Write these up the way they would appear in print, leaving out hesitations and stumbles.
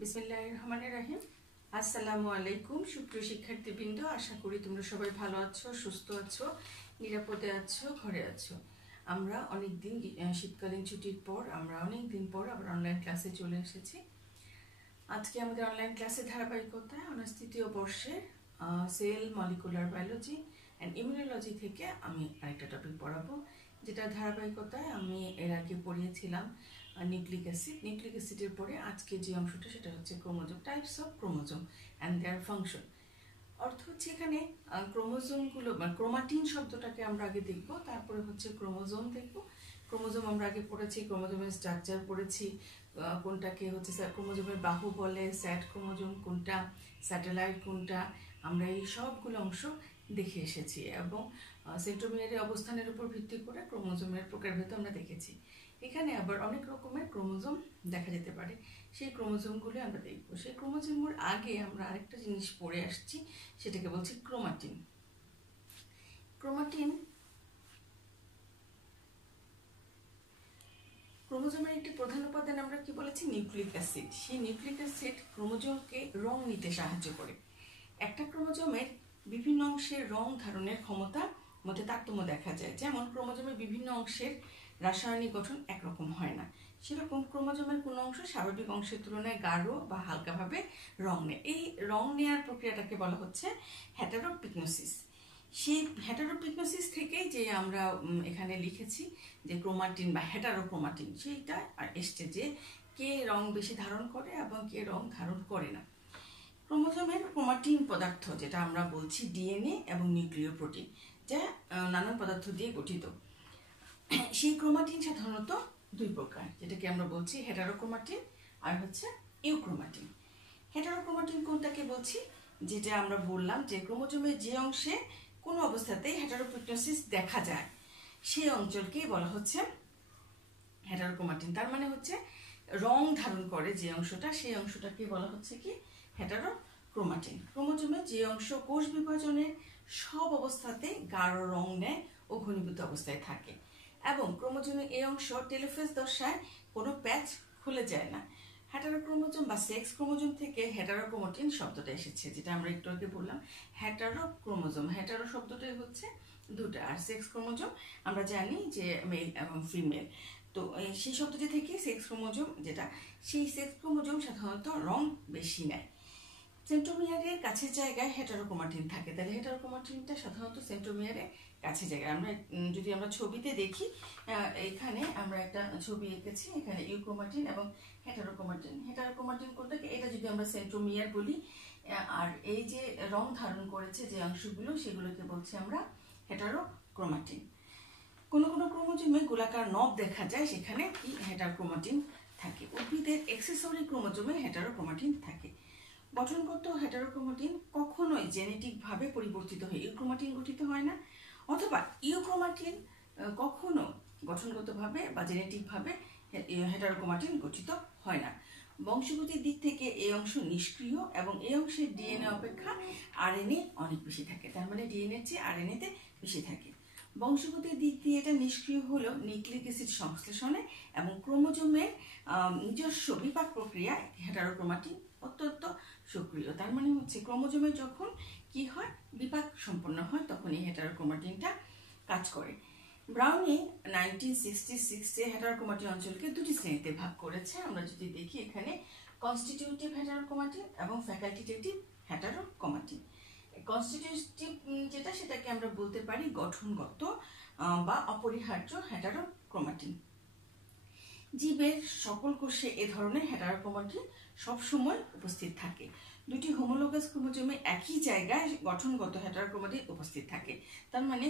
বিসমিল্লাহির রহমানির রহিম। আসসালামু আলাইকুম সুপ্রিয় শিক্ষার্থীবৃন্দ, আশা করি তোমরা সবাই ভালো আছো, সুস্থ আছো, নিরাপদে আছো, ঘরে আছো। আমরা অনেকদিন শীতকালীন ছুটির পর আমরা অনেকদিন পর আবার অনলাইন ক্লাসে চলে এসেছি। আজকে আমাদের অনলাইন ক্লাসে ধারাবাহিকতায় অনার্স তৃতীয় বর্ষের cell, molecular biology and immunology থেকে আমি আরেকটা টপিক পড়াবো, যেটা ধারাবাহিকতায় আমি এর আগে পড়িয়েছিলাম নিউক্লিক অ্যাসিডের পরে আজকে যে অংশটা সেটা হচ্ছে chromosome, types of chromosome and their function. অর্থ হচ্ছে এখানে ক্রোমোজোমগুলো বা ক্রোমাটিন শব্দটাকে আমরা আগে দেখব, তারপরে হচ্ছে ক্রোমোজোম দেখব। ক্রোমোজোম আমরা আগে পড়েছি, ক্রোমোজোমের স্ট্রাকচার পড়েছি, কোনটাকে হচ্ছে ক্রোমোজোমের বাহু বলে, স্যাট ক্রোমোজোম কোনটা, স্যাটেলাইট কোনটা, আমরা এই সবগুলো অংশ দেখে এসেছি এবং সেন্ট্রোমিয়ারের অবস্থানের উপর ভিত্তি করে ক্রোমোজোমের প্রকারভেদ আমরা দেখেছি। এখানে আবার অনেক রকমের ক্রোমোজোম দেখা যেতে পারে, সেই ক্রোমোজোমগুলো আমরা দেখব। সেই ক্রোমোজোমের আগে আমরা আরেকটা জিনিস পড়ে আসছি, সেটাকে বলছি ক্রোমাটিন। ক্রোমোজোমের একটি প্রধান উপাদান আমরা কি বলেছি, নিউক্লিক অ্যাসিড। সেই নিউক্লিক অ্যাসিড ক্রোমোজোমকে রং নিতে সাহায্য করে। একটা ক্রোমোজোমের বিভিন্ন অংশের রং ধারণের ক্ষমতার মধ্যে তারতম্য দেখা যায়। যেমন ক্রোমোজোমের বিভিন্ন অংশের রাসায়নিক গঠন একরকম হয় না, সেরকম ক্রোমোজোমের কোনো অংশ স্বাভাবিক অংশের তুলনায় গাঢ় বা হালকাভাবে রং নেয়। এই রং নেওয়ার প্রক্রিয়াটাকে বলা হচ্ছে হেটারোপিগনোসিস। সেই হেটারোপিগনোসিস থেকেই যে আমরা এখানে লিখেছি যে ক্রোমাটিন বা হেটারোক্রোমাটিন, সেইটা এসছে যে কে রং বেশি ধারণ করে এবং কে রং ধারণ করে না। ক্রোমোজোমের ক্রোমাটিন পদার্থ, যেটা আমরা বলছি ডিএনএ এবং নিউক্লিয় প্রোটিন, যা নানান পদার্থ দিয়ে গঠিত। সেই ক্রোমাটিন সাধারণত দুই প্রকার, যেটাকে আমরা বলছি হেটারোক্রোমাটিন আর হচ্ছে ইউক্রোমাটিন। হেটারোক্রোমাটিন কোনটাকে বলছি, যেটা আমরা বললাম যে ক্রোমোজোমের যে অংশে কোনো অবস্থাতেই হেটারোপিগনোসিস দেখা যায় সেই অঞ্চলকেই বলা হচ্ছে হেটারোক্রোমাটিন। তার মানে হচ্ছে রং ধারণ করে যে অংশটা, সেই অংশটাকে বলা হচ্ছে কি হেটারোক্রোমাটিন। ক্রোমোজোমের যে অংশ কোষ বিভাজনের সব অবস্থাতে গাঢ় রং নেয় ও ঘনীভূত অবস্থায় থাকে, এবং ক্রোমোজোমের এই অংশ টেলোফেজ দশায় কোনো প্যাচ খুলে যায় না। হেটারোক্রোমোজোম বা সেক্স ক্রোমোজোম থেকে হেটারোক্রোমাটিন শব্দটা এসেছে, যেটা আমরা একটু আগে বললাম। হেটারোক্রোমোজোম, হেটারো শব্দটাই হচ্ছে দুটো, আর সেক্স ক্রোমোজোম আমরা জানি যে মেল এবং ফিমেল। তো সেই শব্দটি থেকে সেক্স ক্রোমোজোম, যেটা সেই সেক্স ক্রোমোজোম সাধারণত রং বেশি নেয়। সেন্ট্রোমিয়ারের কাছের জায়গায় হেটারোক্রোমাটিন থাকে, তাহলে হেটারোক্রোমাটিনটা সাধারণত সেন্ট্রোমিয়ারের কাছে জায়গায়। আমরা যদি আমরা ছবিতে দেখি, এখানে আমরা একটা ছবি এঁকেছি, এখানে ইউক্রোমাটিন এবং হেটারোক্রোমাটিন। হেটারোক্রোমাটিন কোনটাকে, এটা যদি আমরা সেন্ট্রোমিয়ার বলি, আর এই যে রং ধারণ করেছে যে অংশগুলো, সেগুলোকে বলছি আমরা হেটারোক্রোমাটিন। কোনো কোনো ক্রোমোজোমে গোলাকার নব দেখা যায়, সেখানে কি হেটারোক্রোমাটিন থাকে। উদ্ভিদের এক্সেসরি ক্রোমোজোমে হেটারোক্রোমাটিন থাকে। গঠনগত হেটারোক্রোমাটিন কখনোই জেনেটিকভাবে পরিবর্তিত হয়ে ইউক্রোমাটিন গঠিত হয় না, অথবা ইউক্রোমাটিন কখনো গঠনগতভাবে বা জেনেটিকভাবে হেটারোক্রোমাটিন গঠিত হয় না। বংশগতির দিক থেকে এই অংশ নিষ্ক্রিয় এবং এই অংশের ডিএনএ অপেক্ষা আরএনএ অনেক বেশি থাকে, তার মানে ডিএনএর চেয়ে আরএনএতে বেশি থাকে। বংশগতির দিক দিয়ে এটা নিষ্ক্রিয় হলেও নিউক্লিক অ্যাসিড সংশ্লেষণে এবং ক্রোমোজোমের নিজস্ব বিপাক প্রক্রিয়া হেটারোক্রোমাটিন অত্যন্ত সক্রিয়। তার মানে হচ্ছে ক্রোমোজোমে যখন কি হয়, বিপাক সম্পন্ন হয়, তখন এই হেটারোক্রোমাটিনটা কাজ করে। ব্রাউনি 1966 হেটারোক্রোমাটিন অঞ্চলকে দুটি শ্রেণীতে ভাগ করেছে। আমরা যদি দেখি, এখানে কনস্টিটিউটিভ হেটারোক্রোমাটিন এবং ফ্যাকাল্টেটিভ হেটারোক্রোমাটিন। কনস্টিটিউটিভ যেটা, সেটাকে আমরা বলতে পারি গঠনগত বা অপরিহার্য হেটারোক্রোমাটিন। জীবের সকল কোষে এ ধরনের হেটারোক্রোমাটিন সবসময় উপস্থিত থাকে। দুটি হোমোলোগাস ক্রোমোজোমে একই জায়গায় গঠনগত হেটারোক্রোমাটিন উপস্থিত থাকে। তার মানে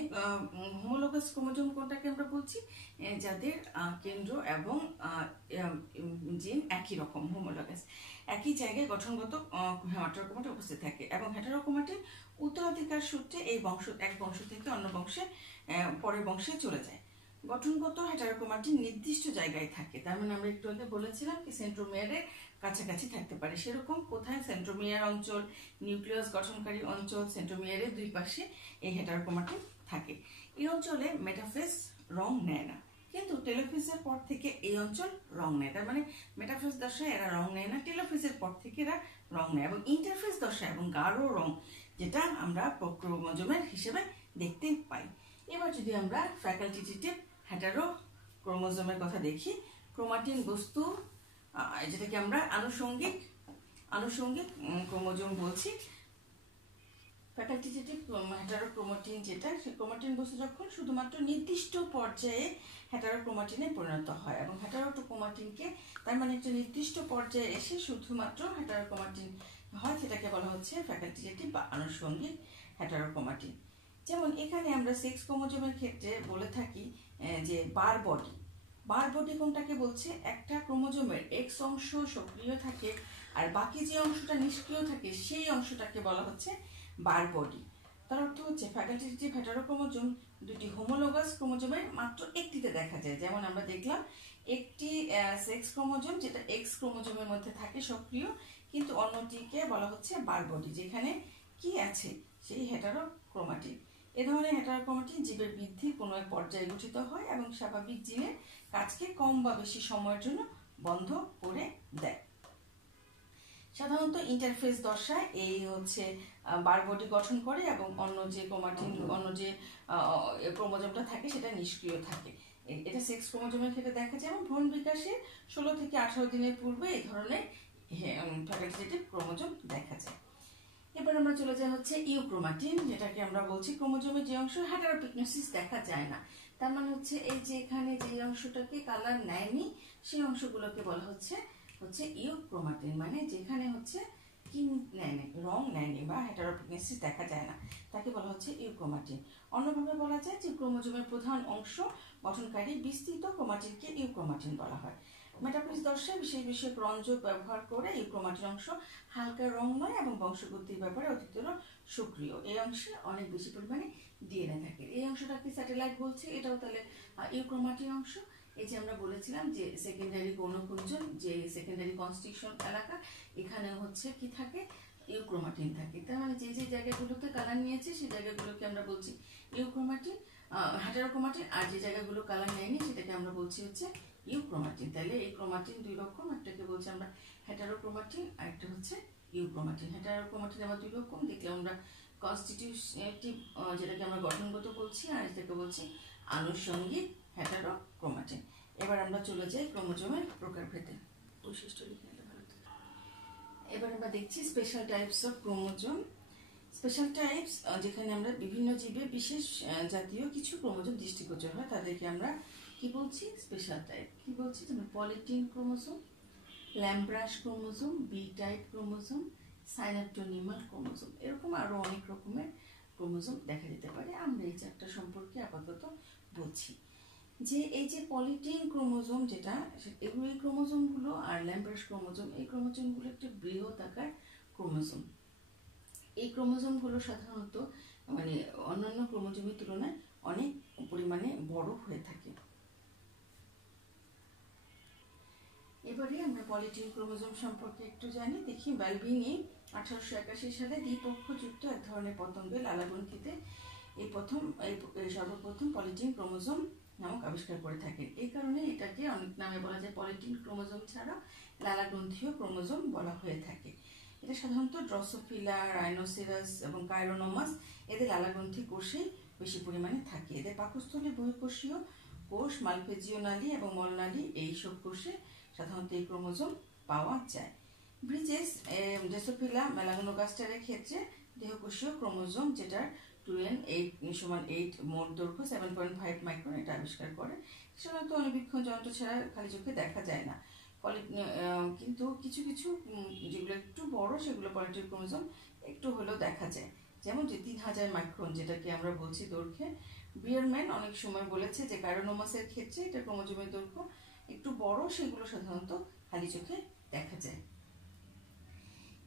হোমোলোগাস ক্রোমোজোম কোনটাকে আমরা বলছি, যাদের কেন্দ্র এবং জিন একই রকম, হোমোলোগাস, একই জায়গায় গঠনগত হেটারোক্রোমাটিন উপস্থিত থাকে। এবং হেটারোক্রোমাটিন উত্তরাধিকার সূত্রে এই এক বংশ থেকে অন্য বংশে পরের বংশে চলে যায়। গঠনগত হেটারোক্রোমাটিন নির্দিষ্ট জায়গায় থাকে, তার মানে আমরা একটু আগে বলেছিলাম কি সেন্ট্রোমিয়ারের কাছাকাছি থাকতে পারে। সেরকম কোথায় সেন্ট্রোমিয়ার অঞ্চল, নিউক্লিয়াস গঠনকারী অঞ্চল, সেন্ট্রোমিয়ারের দুই পাশে এই হেটারোক্রোমাটিন থাকে। এই অঞ্চলে মেটাফেজ রং নেয় না, কিন্তু টেলোফেজের পর থেকে এই অঞ্চল রং নেয়। তার মানে মেটাফেজ দশায় এরা রং নেয় না, টেলোফেজের পর থেকে এরা রং নেয়। এবং ইন্টারফেজ দশায় এবং গাঢ় রং, যেটা আমরা ক্রোমোজোমের হিসেবে দেখতে পাই। এবার যদি আমরা ফ্যাকাল্টেটিভ হেটারো ক্রোমোজোমের কথা দেখি, ক্রোমাটিন বস্তু, যেটাকে আমরা আনুষঙ্গিক ক্রোমোজোম বলছি। ফ্যাকাল্টেটিভ হেটারোক্রোমাটিন যেটা, সেই ক্রোমাটিন বস্তু যখন শুধুমাত্র নির্দিষ্ট পর্যায়ে হেটারোক্রোমাটিনে পরিণত হয়, এবং হেটারোক্রোমাটিনকে তার মানে একটা নির্দিষ্ট পর্যায়ে এসে শুধুমাত্র হেটারোক্রোমাটিন হয়, সেটাকে বলা হচ্ছে ফ্যাকাল্টেটিভ বা আনুষঙ্গিক হেটারোক্রোমাটিন। যেমন এখানে আমরা সেক্স ক্রোমোজোমের ক্ষেত্রে বলে থাকি যে বার বডি কোনটাকে বলছে, একটা ক্রোমোজোমের এক্স অংশ সক্রিয় থাকে আর বাকি যে অংশটা নিষ্ক্রিয় থাকে সেই অংশটাকে বলা হচ্ছে বার বডি। তার অর্থ হচ্ছে ফ্যাকাল্টেটিভ হেটারোক্রোমোজোম দুটি হোমোলোগাস ক্রোমোজোমের মাত্র একটিতে দেখা যায়। যেমন আমরা দেখলাম একটি সেক্স ক্রোমোজোম যেটা এক্স ক্রোমোজোমের মধ্যে থাকে সক্রিয়, কিন্তু অন্যটিকে বলা হচ্ছে বার বডি, যেখানে কি আছে সেই হেটারোক্রোমাটিন। এ ধরনের হেটারোক্রোমাটিন জীবের বৃদ্ধির কোনো এক পর্যায়ে গঠিত হয় এবং স্বাভাবিক জিনের কাজকে কম বা বেশি সময়ের জন্য বন্ধ করে দেয়। সাধারণত ইন্টারফেজ দশায় এই হচ্ছে বার বডি গঠন করে এবং অন্য যে ক্রোমোজোমটা থাকে সেটা নিষ্ক্রিয় থাকে। এটা সেক্স ক্রোমোজোমের ক্ষেত্রে দেখা যায়। এবং ভ্রূণ বিকাশের 16 থেকে 18 দিনের পূর্বে এই ধরনের ফ্যাকাল্টেটিভ ক্রোমোজোম দেখা যায়। এবার আমরা চলে যাই হচ্ছে ইউক্রোমাটিন, যেটাকে আমরা বলছি ক্রোমোজোমের যে অংশ হেটারোপিগনোসিস দেখা যায় না। তার মানে হচ্ছে এই যে এখানে যে অংশটাকে কালার নেয়নি সেই অংশগুলোকে বলা হচ্ছে ইউক্রোমাটিন, মানে যেখানে হচ্ছে কি নেয়নি, রং নেয়নি বা হেটারোপিগনোসিস দেখা যায় না, তাকে বলা হচ্ছে ইউক্রোমাটিন। অন্যভাবে বলা যায় যে ক্রোমোজোমের প্রধান অংশ গঠনকারী বিস্তৃত ক্রোমাটিনকে ইউক্রোমাটিন বলা হয়। মেটাফেজ দশায় বিশেষ রঞ্জক ব্যবহার করে ইউক্রোমাটিন অংশ হালকা রংময় এবং বংশগতির ব্যাপারে অতীতেরও সক্রিয়। এই অংশে অনেক বেশি পরিমাণে ডিএনএ থাকে। এই অংশটাকে স্যাটেলাইট বলছে, এটাও তাহলে ইউক্রোমাটিন অংশ। এই যে আমরা বলেছিলাম যে সেকেন্ডারি গৌণকুঞ্চন, যে সেকেন্ডারি কনস্ট্রিকশন এলাকা, এখানে হচ্ছে কি থাকে, ইউক্রোমাটিন থাকে। তার মানে যে যে জায়গাগুলোতে কালার নিয়েছে সেই জায়গাগুলোকে আমরা বলছি ইউক্রোমাটিন, হেটারোক্রোমাটিন, আর যে জায়গাগুলো কালার নেয়নি সেটাকে আমরা বলছি হচ্ছে ইউক্রোমাটিন। তাহলে এই ক্রোমাটিন দুই রকম, একটাকে বলছি আমরা হেটারোক্রোমাটিন আর একটা হচ্ছে ইউক্রোমাটিন। হেটারোক্রোমাটিন আবার দুই রকম, দেখলে আমরা কনস্টিটিউটিভ যেটাকে আমরা গঠনগত বলছি, আর এটাকে বলছি আনুষঙ্গিক হেটারোক্রোমাটিন। এবার আমরা চলে যাই ক্রোমোজোমের প্রকারভেদে, বৈশিষ্ট্য লিখে নিলে ভালো। এবার আমরা দেখছি special types of chromosome. Special types, যেখানে আমরা বিভিন্ন জীবে বিশেষ জাতীয় কিছু ক্রোমোজোম দৃষ্টিগোচর হয়, তাদেরকে আমরা কি বলছি, স্পেশাল টাইপ। কি বলছি, যেমন polytene chromosome, lampbrush chromosome, B type chromosome, synaptonemal chromosome, এরকম আরো অনেক রকমের ক্রোমোজোম দেখা যেতে পারে। আমরা এই চারটা সম্পর্কে আপাতত বলছি। যে এই যে পলিটিন ক্রোমোজোম যেটা, এগুলো এই ক্রোমোজোমগুলো আর ল্যাম্ব্রাস ক্রোমোজোম, এই ক্রোমোজোমগুলো একটু বৃহৎ আকার ক্রোমোজোম। এই ক্রোমোজোমগুলো সাধারণত মানে অন্যান্য ক্রোমোজোমের তুলনায় অনেক পরিমাণে বড় হয়ে থাকে। এবারে আমরা পলিটিন ক্রোমোজোম সম্পর্কে একটু জানি, দেখি। বালবিনি 1881 সালে দ্বিপক্ষযুক্ত এক ধরনের পতঙ্গে লালাগ্রন্থিতে সর্বপ্রথম পলিটিন ক্রোমোজোম নামক আবিষ্কার করে থাকেন। এই কারণে এটাকে অনেক নামে বলা যায়। পলিটিন ক্রোমোজোম ছাড়া লালাগ্রন্থীয় ক্রোমোজোম বলা হয়ে থাকে। এটা সাধারণত ড্রসোফিলা, রাইনোসেরাস এবং কাইরোনোমাস এদের লালাগ্রন্থি কোষেই বেশি পরিমাণে থাকে। এদের পাকস্থলী বহিঃকোষীয় কোষ, মালপেজীয় নালী এবং মলনালী, এইসব কোষে সাধারণত এই ক্রোমোজোম পাওয়া যায়। ব্রিজেস ড্রসোফিলা মেলানোগাস্টারের ক্ষেত্রে দেহকোষীয় ক্রোমোজোম, যেটা 2n8 মোট দৈর্ঘ্য 7.5 মাইক্রন, এটা আবিষ্কার করে। সাধারণত অনুবীক্ষণ যন্ত্র ছাড়া খালি চোখে দেখা যায় না। কিন্তু কিছু কিছু যেগুলো একটু বড় সেগুলো পলিটিন ক্রোমোজোম একটু হলেও দেখা যায়। যেমন যে 3000 মাইক্রন, যেটাকে আমরা বলছি দৈর্ঘ্যে। বিয়ারম্যান অনেক সময় বলেছে যে কাইরোনোমাসের ক্ষেত্রে এটা ক্রোমোজোমের দৈর্ঘ্য একটু বড়, সেগুলো সাধারণত খালি চোখে দেখা যায়।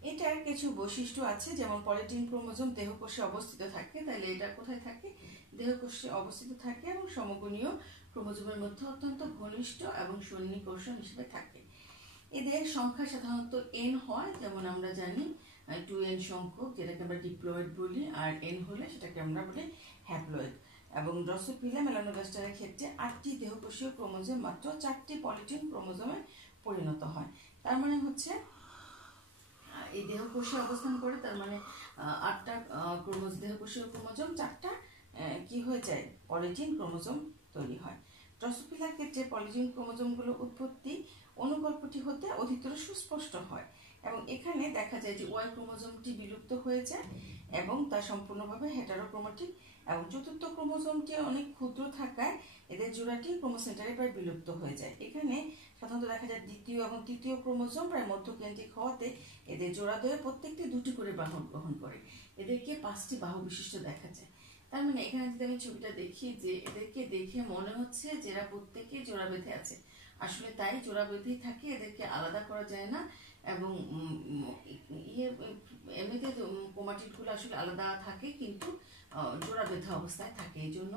এটার কিছু বৈশিষ্ট্য আছে, যেমন পলিটিন ক্রোমোজোম দেহকোষে অবস্থিত থাকে। তাহলে এটা কোথায় থাকে, দেহকোষে অবস্থিত থাকে এবং সমকোণীয় ক্রোমোজোমের মধ্যে অত্যন্ত ঘনিষ্ঠ এবং সন্নিকর্ষণ হিসেবে থাকে। এদের সংখ্যা সাধারণত n হয়, যেমন আমরা জানি 2n সংখ্যক, যেটাকে আমরা ডিপ্লয়েড বলি, আর n হলে সেটাকে আমরা বলি হ্যাপ্লয়েড। এবং ড্রসোফিলা মেলানোগাস্টারের ক্ষেত্রে 8টি দেহকোষীয় ক্রোমোজোম মাত্র 4টি পলিটিন ক্রোমোজোমে পরিণত হয়। তার মানে হচ্ছে এই দেহকোষে অবস্থান করে, তার মানে 8টা দেহকোষীয় ক্রোমোজোম, 4টা কি হয়ে যায়, পলিটিন ক্রোমোজোম তৈরি হয়। ড্রসোফিলার ক্ষেত্রে পলিটিন ক্রোমোজোমগুলো উৎপত্তি অনুকল্পটি হতে অধিকতর সুস্পষ্ট হয় এবং এখানে দেখা যায় যে ওয়াই ক্রোমোজোমটি বিলুপ্ত হয়ে যায় এবং তা সম্পূর্ণভাবে হেটারোক্রোমাটিক এবং চতুর্থ ক্রোমোজোমটি অনেক ক্ষুদ্র থাকায় এদের জোড়াটি ক্রোমোসেন্টারে প্রায় বিলুপ্ত হয়ে যায়। এখানে সাধারণত দেখা যায় দ্বিতীয় এবং তৃতীয় ক্রোমোজোম প্রায় মধ্যকেন্দ্রিক হওয়াতে এদের জোড়াদ্বয়ে প্রত্যেকটি 2টি করে বাহু গ্রহণ করে। এদেরকে 5টি বাহু বিশিষ্ট দেখা যায়। তার মানে এখানে যদি আমি ছবিটা দেখি যে এদেরকে দেখে মনে হচ্ছে যে এরা প্রত্যেকেই জোড়া বেঁধে আছে, আসলে তাই জোড়া বেঁধেই থাকে, এদেরকে আলাদা করা যায় না এবং এমনিতে ক্রোমাটিডগুলো আসলে আলাদা থাকে কিন্তু জোড়া বেঁধা অবস্থায় থাকে। এই জন্য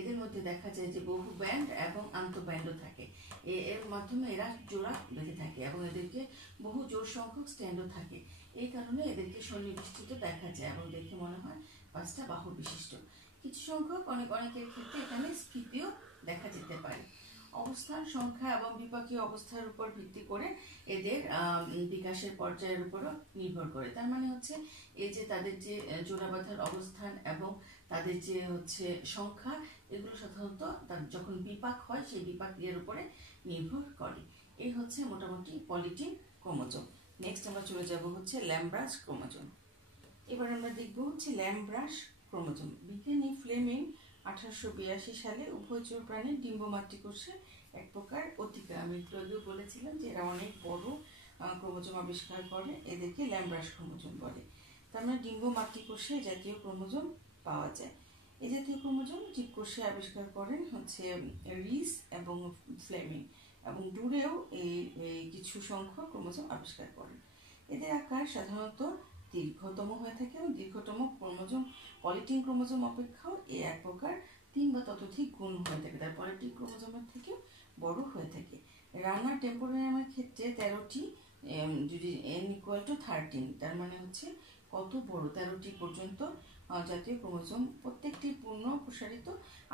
এদের মধ্যে দেখা যায় যে বহু ব্যান্ড এবং আন্তঃব্যান্ডও থাকে, এর মাধ্যমে এরা জোড়া বেঁধে থাকে এবং এদেরকে বহু জোড় সংখ্যক স্ট্যান্ডও থাকে। এই কারণে এদেরকে সন্নিবেষ্টিত দেখা যায় এবং দেখে মনে হয় 5টা বাহু বিশিষ্ট। কিছু সংখ্যক অনেকের ক্ষেত্রে এখানে স্ফীতিও দেখা যেতে পারে। অবস্থান, সংখ্যা এবং বিপাকীয় অবস্থার উপর ভিত্তি করে এদের বিকাশের পর্যায়ের উপরও নির্ভর করে। তার মানে হচ্ছে এই যে তাদের যে জোড়া বাঁধার অবস্থান এবং তাদের যে হচ্ছে সংখ্যা, এগুলো সাধারণত যখন বিপাক হয় সেই বিপাক ক্রিয়ার উপরে নির্ভর করে। এই হচ্ছে মোটামুটি পলিটিন ক্রোমোজোম। নেক্সট আমরা চলে যাব হচ্ছে ল্যাম্ব্রাস ক্রোমোজোম। এবার আমরা দেখব হচ্ছে ল্যাম্ব্রাস ক্রোমোজোম। বিজ্ঞানী ফ্লেমিং 1882 সালে উভয়চর প্রাণীর ডিম্ব মাতৃকোষে এক প্রকার অতিকা, আমি একটু আগেও বলেছিলাম যে এরা অনেক বড় ক্রোমোজোম আবিষ্কার করে, এদেরকে ল্যাম্ব্রাস ক্রোমোজোম বলে। তার মানে ডিম্ব মাতৃকোষে জাতীয় ক্রোমোজোম পাওয়া যায়। এই জাতীয় ক্রোমোজোম জীবকোষে আবিষ্কার করেন হচ্ছে রিস এবং ফ্লেমিং এবং দূরেও এই কিছু সংখ্যক ক্রোমোজোম আবিষ্কার করেন। এদের আকার সাধারণত দীর্ঘতম হয়ে থাকে এবং দীর্ঘতম ক্রোমোজোম পলিটিন ক্রোমোজোম অপেক্ষাও এক প্রকার 3 বা ততোধিক গুণ হয়ে থাকে, তার পলিটিন ক্রোমোজোমের থেকেও বড় হয়ে থাকে। রানা টেম্পোরারিয়ামের ক্ষেত্রে 13টি, যদি n=13, তার মানে হচ্ছে কত বড়, 13টি পর্যন্ত জাতীয় ক্রোমোজোম, প্রত্যেকটি পূর্ণ প্রসারিত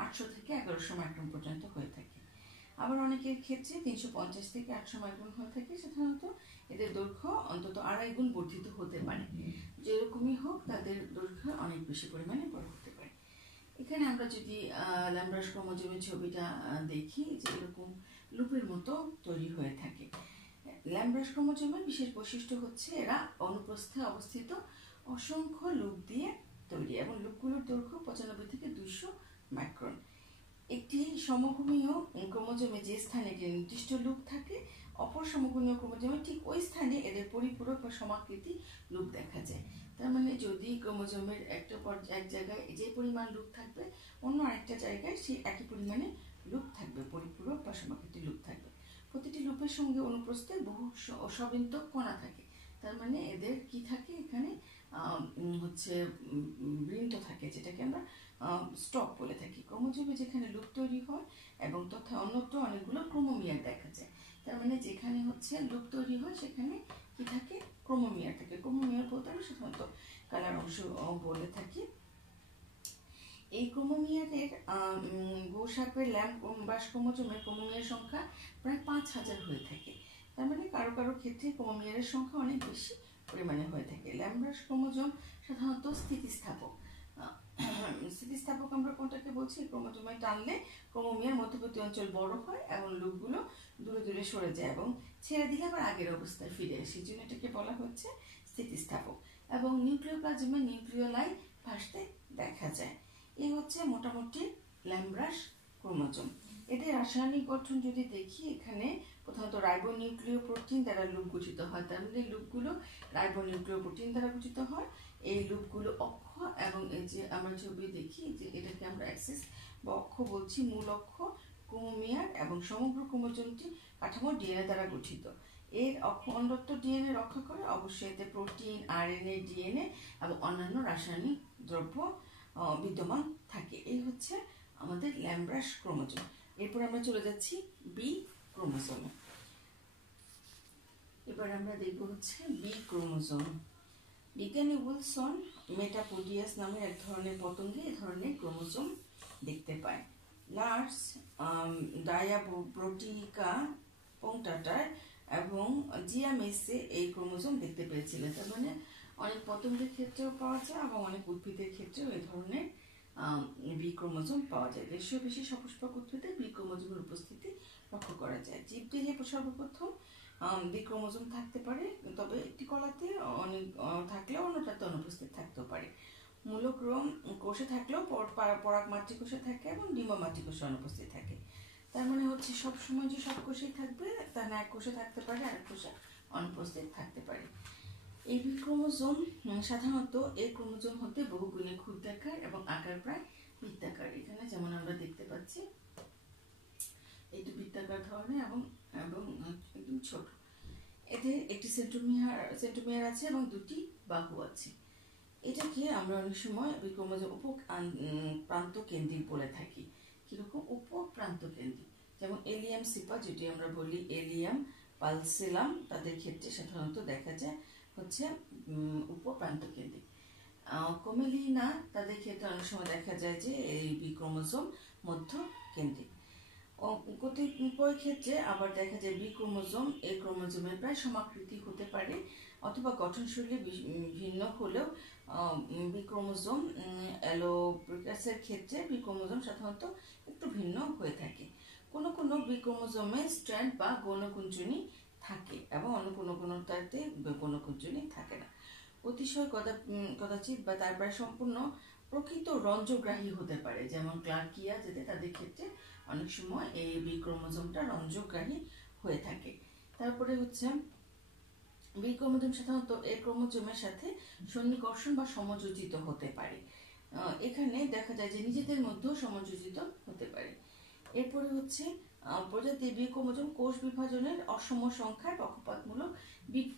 800 থেকে 1100 মাইক্রন পর্যন্ত হয়ে থাকে। আবার অনেকের ক্ষেত্রে 350 থেকে 800 মাইক্রন হয়ে থাকে। সাধারণত এদের দৈর্ঘ্য অন্তত 2.5 গুণ বর্ধিত হতে পারে, যেরকমই হোক তাদের দৈর্ঘ্য অনেক বেশি পরিমাণে বড় হতে পারে। এখানে আমরা যদি ল্যাম্ব্রাস ক্রোমোজোমের ছবিটা দেখি যে এরকম লুপের মতো তৈরি হয়ে থাকে। ল্যাম্ব্রাস ক্রোমোজোমের বিশেষ বৈশিষ্ট্য হচ্ছে এরা অনুপ্রস্থে অবস্থিত অসংখ্য লুপ দিয়ে তৈরি এবং লুপগুলোর দৈর্ঘ্য 95 থেকে 200 মাইক্রন। একটি সমভূমীয় ক্রোমোজোমে যে স্থানে একটি নির্দিষ্ট লুপ থাকে, অপর সমভূমীয় ক্রোমোজোমে ঠিক ওই স্থানে এদের পরিপূরক বা সমাকৃতি লুপ দেখা যায়। তার মানে যদি ক্রোমোজোমের এক জায়গায় যে পরিমাণ লুপ থাকবে, অন্য আরেকটা জায়গায় সেই একই পরিমাণে লুপ থাকবে, পরিপূরক বা সমাকৃতি লুপ থাকবে। প্রতিটি লুপের সঙ্গে অনুপ্রস্থে বহু সবিন্তক কণা থাকে, তার মানে এদের কি থাকে, এখানে হচ্ছে বৃন্ত থাকে, যেটাকে আমরা স্টক বলে থাকি। ক্রোমোজোমে যেখানে লুপ তৈরি হয় এবং তথা অন্যত্র অনেকগুলো ক্রোমোমিয়ার দেখা যায়। তার মানে যেখানে হচ্ছে লুপ তৈরি হয় সেখানে কি থাকে, ক্রোমোমিয়ার থাকে। ক্রোমোমিয়ার বলতে আমরা সাধারণত কালার অংশ বলে থাকি। এই ক্রোমোমিয়ারের গোসাপের ল্যাম্ব্রাস ক্রোমোজোমের ক্রোমোমিয়ার সংখ্যা প্রায় 5000 হয়ে থাকে। তার মানে কারো কারো ক্ষেত্রে ক্রোমোমিয়ারের সংখ্যা অনেক বেশি পরিমাণে হয়ে থাকে। ল্যাম্ব্রাস ক্রোমোজোম সাধারণত স্থিতিস্থাপক। স্থিতিস্থাপক আমরা কোনটাকে বলছি, ক্রোমোজোমে টানলে ক্রোমোমিয়ার মধ্যবর্তী অঞ্চল বড় হয় এবং লুপগুলো দূরে দূরে সরে যায় এবং ছেড়ে দিলে আবার আগের অবস্থায় ফিরে আসে, সেই জন্য এটাকে বলা হচ্ছে স্থিতিস্থাপক। এবং নিউক্লিওপ্লাজমে নিউক্লিওলাই ভাসতে দেখা যায়। এই হচ্ছে মোটামুটি ল্যাম্ব্রাস ক্রোমোজোম। এদের রাসায়নিক গঠন যদি দেখি, এখানে প্রথমত রাইবোনিউক্লিওপ্রোটিন দ্বারা লুপ গঠিত হয়, তার মধ্যে লুপগুলো রাইবোনিউক্লিওপ্রোটিন দ্বারা গঠিত হয়। এই লুপগুলো অক্ষ এবং এই যে আমরা ছবি দেখি যে এটাকে আমরা অ্যাক্সিস বা অক্ষ বলছি, মূল অক্ষ ক্রোমোমিয়ার এবং সমগ্র ক্রোমোজোমটি কাঠামো ডিএনএ দ্বারা গঠিত। এর অখণ্ডত্ব ডিএনএ রক্ষা করে, অবশ্যই এতে প্রোটিন, আরএনএ, ডিএনএ এবং অন্যান্য রাসায়নিক দ্রব্য বিদ্যমান থাকে। এই হচ্ছে আমাদের ল্যাম্ব্রাস ক্রোমোজোম। এরপর আমরা চলে যাচ্ছি বি ক্রোমোজোমে। এবার আমরা দেখব হচ্ছে বি ক্রোমোজোম। বিজ্ঞানী উইলসন মেটাপোডিয়াস নামের এক ধরনের পতঙ্গে এই ধরনের ক্রোমোজোম দেখতে পাই। লার্স, ডায়াব্রোটিকা, পুংটাটার এবং জিয়ামেসে এই ক্রোমোজোম দেখতে পেয়েছিলেন। তার মানে অনেক পতঙ্গের ক্ষেত্রেও পাওয়া যায় এবং অনেক উদ্ভিদের ক্ষেত্রেও এই ধরনের বি ক্রোমোজোম পাওয়া যায়। দেশীয় বেশি সপুষ্পক উদ্ভিদে বি ক্রোমোজোমের উপস্থিতি লক্ষ্য করা যায়। জীবদেহে সর্বপ্রথম বি ক্রোমোজোম থাকতে পারে, তবে একটি কলাতে অনেক থাকলেও অন্যটাতে অনুপস্থিত থাকতেও পারে। মূলক্রম কোষে থাকলেও পরাগ মাতৃকোষে থাকে এবং ডিম্ব মাতৃকোষে অনুপস্থিত থাকে। তার মানে হচ্ছে সবসময় যে সব কোষেই থাকবে তা না, এক কোষে থাকতে পারে আর এক কোষে অনুপস্থিত থাকতে পারে। এই বি ক্রোমোজোম সাধারণত এই ক্রোমোজোম হতে বহুগুণে ক্ষুদ্রাকার এবং আকার প্রায় বৃত্তাকার। এখানে যেমন আমরা দেখতে পাচ্ছি একটু বৃত্তাকার ধরনের এবং এবং একদম ছোট। এতে একটি সেন্ট্রোমিয়ার আছে এবং দুটি বাহু আছে। এটাকে আমরা অনেক সময় বি ক্রোমোজোম উপপ্রান্ত কেন্দ্রিক বলে থাকি। কিরকম উপপ্রান্ত কেন্দ্রিক? যেমন এলিয়াম সিপা, যেটি আমরা বলি এলিয়াম পালসেলাম, তাদের ক্ষেত্রে সাধারণত দেখা যায় হচ্ছে উপপ্রান্ত কেন্দ্রিক। কোমেলিনা, তাদের ক্ষেত্রে অনেক সময় দেখা যায় যে এই বি ক্রোমোজোম মধ্য কেন্দ্রিক। কতিপয় ক্ষেত্রে আবার দেখা যায় বি ক্রোমোজোম এই ক্রোমোজোমের প্রায় সমাকৃতি হতে পারে, অথবা গঠনশৈলী ভিন্ন হলেও বি ক্রোমোজোম অ্যালোপ্রিকাসের ক্ষেত্রে বি ক্রোমোজোম সাধারণত একটু ভিন্ন হয়ে থাকে। কোনো কোনো বি ক্রোমোজোমে স্ট্র্যান্ড বা গৌণকুঞ্চনী থাকে এবং অন্য কোনোটাতে গৌণকুঞ্চনী থাকে না। অতিশয় কদাচিৎ বা তার প্রায় সম্পূর্ণ প্রকৃত রঞ্জগ্রাহী হতে পারে, যেমন ক্লার্কিয়া, যেতে তাদের ক্ষেত্রে অনেক সময় এই বি ক্রোমোজোমটা রঞ্জগ্রাহী হয়ে থাকে। তারপরে হচ্ছে বি ক্রোমোজোম সাধারণত এই ক্রোমোজোমের সাথে সন্নিকর্ষণ বা সমযোজিত হতে পারে। এখানে দেখা যায় যে নিজেদের মধ্যেও সমযোজিত হতে পারে। এরপরে হচ্ছে প্রজাতির বি ক্রোমোজোম কোষ বিভাজনের অসম সংখ্যার পক্ষপাতমূলক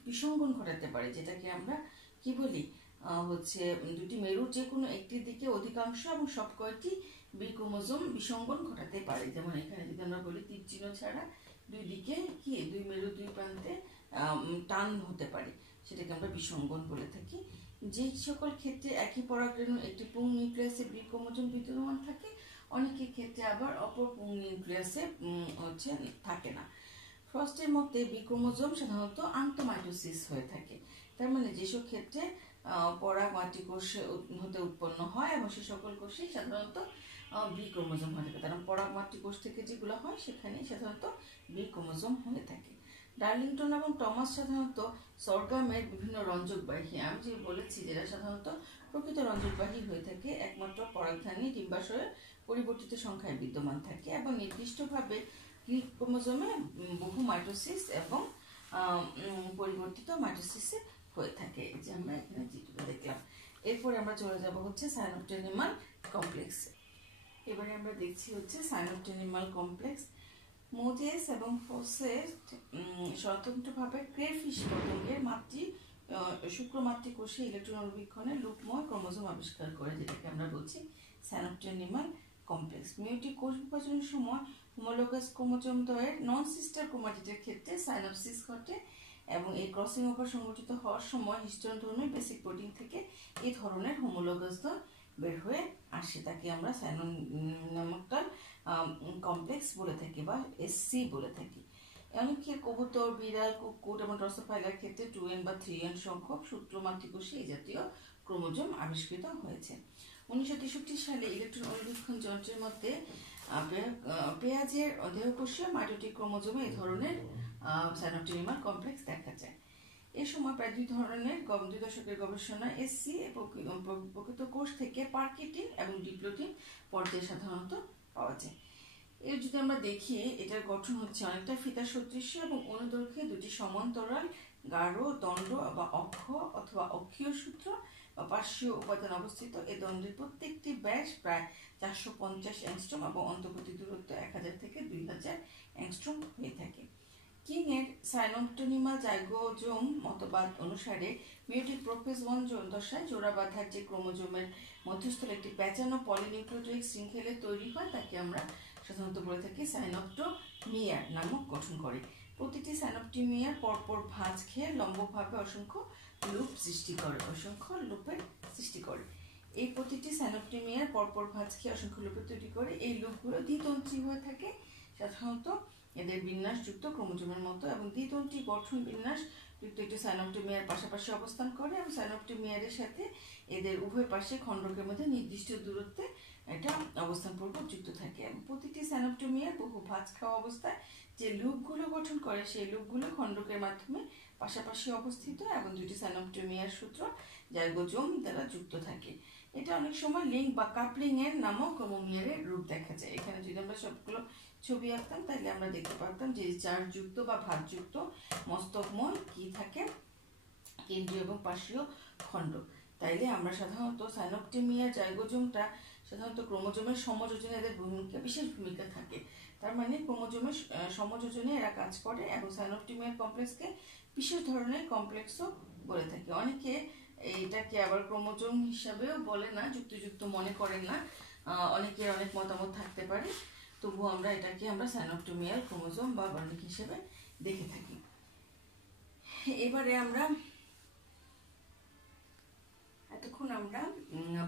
বিসংগন ঘটাতে পারে, যেটাকে আমরা কি বলি হচ্ছে দুটি মেরুর যে কোনো একটির দিকে অধিকাংশ এবং সব কয়টি বি ক্রোমোজোম বিসংগন ঘটাতে পারে। যেমন এখানে যদি আমরা বলি তীর চিহ্ন ছাড়া দুই দিকে কি দুই মেরুর দুই প্রান্তে টান হতে পারে, সেটাকে আমরা বিসংগন বলে থাকি। যে সকল ক্ষেত্রে একই পরাগরেণু একটি পুং নিউক্লিয়াসে বি ক্রোমোজোম বিদ্যমান থাকে, অনেকের ক্ষেত্রে আবার অপর পুং নিউক্লিয়াসে হচ্ছে থাকে না। ফ্রস্টের মতে বি ক্রোমোজোম সাধারণত আন্তঃমাইটোসিস হয়ে থাকে। তার মানে যেসব ক্ষেত্রে পরাগ মাতৃকোষে হতে উৎপন্ন হয় এবং সে সকল কোষেই সাধারণত বি ক্রোমোজোম হয়ে থাকে। কারণ পরাগ মাতৃকোষ থেকে যেগুলো হয় সেখানে সাধারণত বি ক্রোমোজোম হয়ে থাকে। ডার্লিংটন এবং টমাস সাধারণত সরগামের বিভিন্ন রঞ্জকবাহী, আমি যে বলেছি যেটা সাধারণত প্রকৃত রঞ্জকবাহী হয়ে থাকে, একমাত্র পরাগধানী ডিম্বাশয়ে পরিবর্তিত সংখ্যায় বিদ্যমান থাকে এবং নির্দিষ্টভাবে বি ক্রোমোজোমে বহু মাইটোসিস এবং পরিবর্তিত মাইটোসিসে হয়ে থাকে, যে আমরা এখানে যেটুকু দেখলাম। এরপরে আমরা চলে যাব হচ্ছে সাইনোপটেনিমাল কমপ্লেক্স। এবারে আমরা দেখছি হচ্ছে সাইনোপটেনিমাল কমপ্লেক্স। মোজেস এবং ফসেট স্বতন্ত্রভাবে ক্রেফিশ পতঙ্গের শুক্রমাতৃ কোষে ইলেকট্রন অনুবীক্ষণে লুপময় ক্রোমোজোম আবিষ্কার করে, যেটাকে আমরা বলছি সাইনোপটেনিমাল কমপ্লেক্স। মেয়েটি কোষ বিভাজনের সময় হোমোলোগাস ক্রোমোজোম দ্বয়ের নন সিস্টার ক্রোমাটিডের ক্ষেত্রে সাইনোপসিস ঘটে এবং এই ক্রসিং ওভার সংঘটিত হওয়ার সময় হিস্টোন ধর্মী বেসিক প্রোটিন থেকে এই ধরনের হোমোলোগাস দ্বয় বের হয়ে আসে, তাকে আমরা সাইনোপটেনিমাল কমপ্লেক্স বলে থাকি বা এসসি বলে থাকি। এমনকি কবুতর, বিড়াল, কুকুর এবং ড্রসোফাইলার ক্ষেত্রে 2n বা 3n সংখ্যক সূত্র মাতৃকোষে এই জাতীয় ক্রোমোজোম আবিষ্কৃত হয়েছে। 1963 সালে ইলেকট্রন অনুবীক্ষণ যন্ত্রের মধ্যে পেঁয়াজের দেহকোষীয় মাইটোটিক ক্রোমোজোমে এই ধরনের সাইনোপটেনিমাল কমপ্লেক্স দেখা যায়। এ সময় প্রায় দুই দশকের গবেষণা এসসি প্রকৃত কোষ থেকে পার্কিটিন এবং ডিপ্লোটিন পর্যায়ে সাধারণত পাওয়া যায়। এর যদি আমরা দেখি, এটার গঠন হচ্ছে অনেকটা ফিতা সদৃশ্য এবং অনুদৈর্ঘ্যে দুটি সমান্তরাল গাঢ় দণ্ড বা অক্ষ অথবা অক্ষীয় সূত্র বা পার্শ্বীয় উপাদান অবস্থিত। এই দণ্ডের প্রত্যেকটি ব্যাস প্রায় 450 অ্যাংস্ট্রম এবং অন্তর্বর্তী দূরত্ব 1000 থেকে 2000 অ্যাংস্ট্রম হয়ে থাকে। কিং এর সাইনোপটেনিমাল জাইগোজোম মতবাদ অনুসারে মেয়োটিক প্রোফেজ 1 দশায় জোড়া বাঁধার যে ক্রোমোজোমের মধ্যস্থলে একটি প্যাঁচানো পলিনিউক্লিওটাইড শৃঙ্খলে তৈরি হয়, তাকে আমরা সাধারণত বলে থাকি সাইনোপটোমিয়ার নামক গঠন করে। প্রতিটি সাইনোপটোমিয়ার পরপর ভাঁজ খেয়ে লম্বভাবে অসংখ্য লুপের সৃষ্টি করে। এই প্রতিটি সাইনোপটেমিয়ার পরপর ভাঁজ খেয়ে অসংখ্য লুপ তৈরি করে। এই লুপগুলো দ্বিতন্ত্রী হয়ে থাকে, সাধারণত এদের বিন্যাসযুক্ত ক্রোমোজোমের মতো, এবং দ্বিতন্ত্রী গঠন বিন্যাস যুক্ত একটি সাইনোপটেমিয়ার পাশাপাশি অবস্থান করে, এবং সাইনোপটেমিয়ারের সাথে এদের উভয় পাশে খণ্ডকের মধ্যে নির্দিষ্ট দূরত্বে এটা অবস্থানপূর্বক যুক্ত থাকে। এবং প্রতিটি সাইনোপটেমিয়ার বহু ভাঁজ খাওয়া অবস্থায় যে লুপগুলো গঠন করে সেই লুপগুলো খণ্ডকের মাধ্যমে পাশাপাশি অবস্থিত এবং দুইটি সাইনোপটেমিয়ার সূত্র জাইগোজোম দ্বারা যুক্ত থাকে। এটা অনেক সময় লিঙ্ক বা কাপলিং এর নামও ক্রোমোমিয়ারের রূপ দেখা যায়। এখানে যদি আমরা সবগুলো ছবি আঁকতাম তাহলে আমরা দেখতে পারতাম যে চার্জযুক্ত বা ভাঁজযুক্ত মস্তকময় কি থাকে, কেন্দ্রীয় এবং পার্শ্বীয় খণ্ড। তাইলে আমরা সাধারণত সাইনোপটেমিয়া জাইগোজোমটা সাধারণত ক্রোমোজোমের সমযোজনে এদের বিশেষ ভূমিকা থাকে। তার মানে ক্রোমোজোমের সমযোজনে এরা কাজ করে এবং সাইনোপটেমিয়ার কমপ্লেক্সকে বিশেষ ধরনের কমপ্লেক্সও বলে থাকে। অনেকে এটাকে আবার ক্রোমোজোম হিসাবেও বলে না, যুক্তিযুক্ত মনে করেন না, অনেকের অনেক মতামত থাকতে পারে, তবুও আমরা সাইনোপটেমিয়ার ক্রোমোজোম বা বর্ণিক হিসেবে দেখে থাকি। এবারে আমরা এতক্ষণ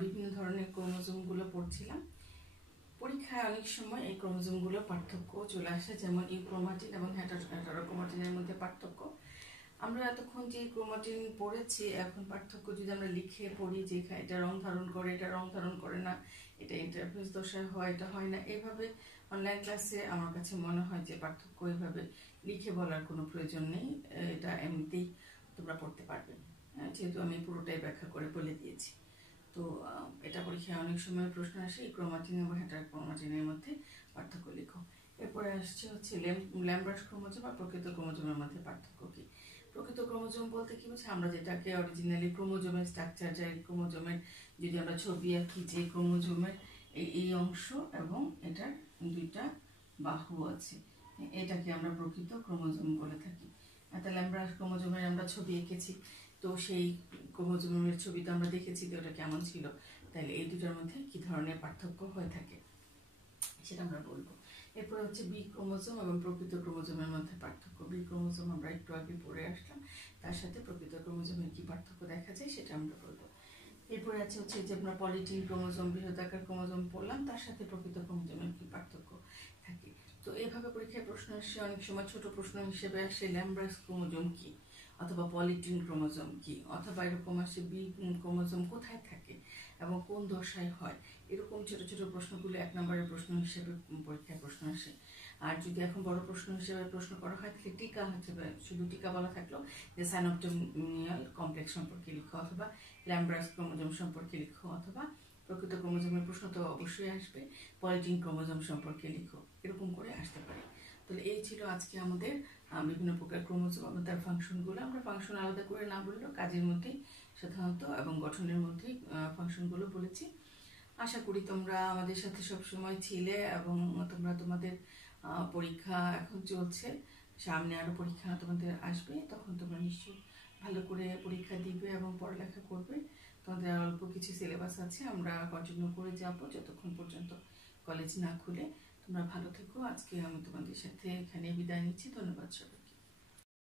বিভিন্ন ধরনের ক্রোমোজোমগুলো পড়ছিলাম। পরীক্ষায় অনেক সময় এই ক্রোমোজোমগুলো পার্থক্য চলে আসে, যেমন ইউক্রোমাটিন এবং হেটারোক্রোমাটিনের মধ্যে পার্থক্য। আমরা এতক্ষণ যে ক্রোমাটিন পড়েছি, এখন পার্থক্য যদি আমরা লিখে পড়ি যে এটা রং ধারণ করে, এটা রং ধারণ করে না, এটা ইন্টারফেস দশায় হয়, এটা হয় না, এইভাবে অনলাইন ক্লাসে আমার কাছে মনে হয় যে পার্থক্য এইভাবে লিখে বলার কোনো প্রয়োজন নেই, এটা এমনিতেই তোমরা পড়তে পারবে, যেহেতু আমি পুরোটাই ব্যাখ্যা করে বলে দিয়েছি। তো এটা পরীক্ষায় অনেক সময় প্রশ্ন আসে এই ক্রোমাটিন এবং হেটারোক্রোমাটিনের মধ্যে পার্থক্য লিখো। এরপরে আসছে ল্যাম্বার্ট ক্রোমোজোম আর প্রকৃত ক্রোমোজোমের মধ্যে পার্থক্য কি। প্রকৃত ক্রোমোজোম বলতে কি বোঝায়, আমরা যেটাকে অরিজিনালি ক্রোমোজোমের স্ট্রাকচার, যে ক্রোমোজোমের যদি আমরা ছবি আঁকি, যে ক্রোমোজোমের এই অংশ এবং এটার দুইটা বাহু আছে, এটাকে আমরা প্রকৃত ক্রোমোজোম বলে থাকি। ল্যাম্বার্ট ক্রোমোজোমের আমরা ছবি এঁকেছি, তো সেই ক্রোমোজোমের ছবিটা আমরা দেখেছি যে ওটা কেমন ছিল, তাহলে এই দুটার মধ্যে কি ধরনের পার্থক্য হয়ে থাকে সেটা আমরা বলবো। এরপরে হচ্ছে বি ক্রোমোজোম এবং প্রকৃত ক্রোমোজোমের মধ্যে পার্থক্য। বি ক্রোমোজোম আমরা একটু আগে পড়ে আসলাম, তার সাথে প্রকৃত ক্রোমোজোমের কি পার্থক্য দেখা যায় সেটা আমরা বলবো। এরপরে আছে যে আমরা পলিটিন ক্রোমোজোম, বৃহদাকার ক্রোমোজোম পড়লাম, তার সাথে প্রকৃত ক্রোমোজোমের কি পার্থক্য থাকে। তো এইভাবে পরীক্ষায় প্রশ্ন আসে, অনেক সময় ছোট প্রশ্ন হিসেবে আসে ল্যাম্বার্ট ক্রোমোজোম কি, অথবা পলিটিন ক্রোমোজোম কি, অথবা এরকম আসে বি ক্রোমোজোম কোথায় থাকে এবং কোন দশায় হয়। এরকম ছোট ছোট প্রশ্নগুলো 1 নম্বরের প্রশ্ন হিসেবে পরীক্ষায় প্রশ্ন আসে। আর যদি এখন বড় প্রশ্ন হিসেবে প্রশ্ন করা হয় তাহলে টিকা হচ্ছে, শুধু টিকা বলা থাকলো যে সাইনোপটেমিয়াল কমপ্লেক্স সম্পর্কে লিখো, অথবা ল্যাম্বার্ট ক্রোমোজোম সম্পর্কে লিখো, অথবা প্রকৃত ক্রোমোজোমের প্রশ্ন তো অবশ্যই আসবে, পলিটিন ক্রোমোজোম সম্পর্কে লিখো, এরকম করে আসতে পারে। তাহলে এই ছিল আজকে আমাদের বিভিন্ন প্রকার ক্রোমোজোম এবং তার ফাংশনগুলো। আমরা ফাংশন আলাদা করে না বললেও কাজের মধ্যেই সাধারণত এবং গঠনের মধ্যেই ফাংশনগুলো বলেছি। আশা করি তোমরা আমাদের সাথে সবসময় ছিলে এবং তোমরা তোমাদের পরীক্ষা এখন চলছে, সামনে আরও পরীক্ষা তোমাদের আসবে, তখন তোমরা নিশ্চয়ই ভালো করে পরীক্ষা দিবে এবং পড়ালেখা করবে। তোমাদের অল্প কিছু সিলেবাস আছে, আমরা কন্টিনিউ করে যাব যতক্ষণ পর্যন্ত কলেজ না খুলে। তোমরা ভালো থেকো। আজকে আমি তোমাদের সাথে এখানে বিদায় নিচ্ছি। ধন্যবাদ সবাই।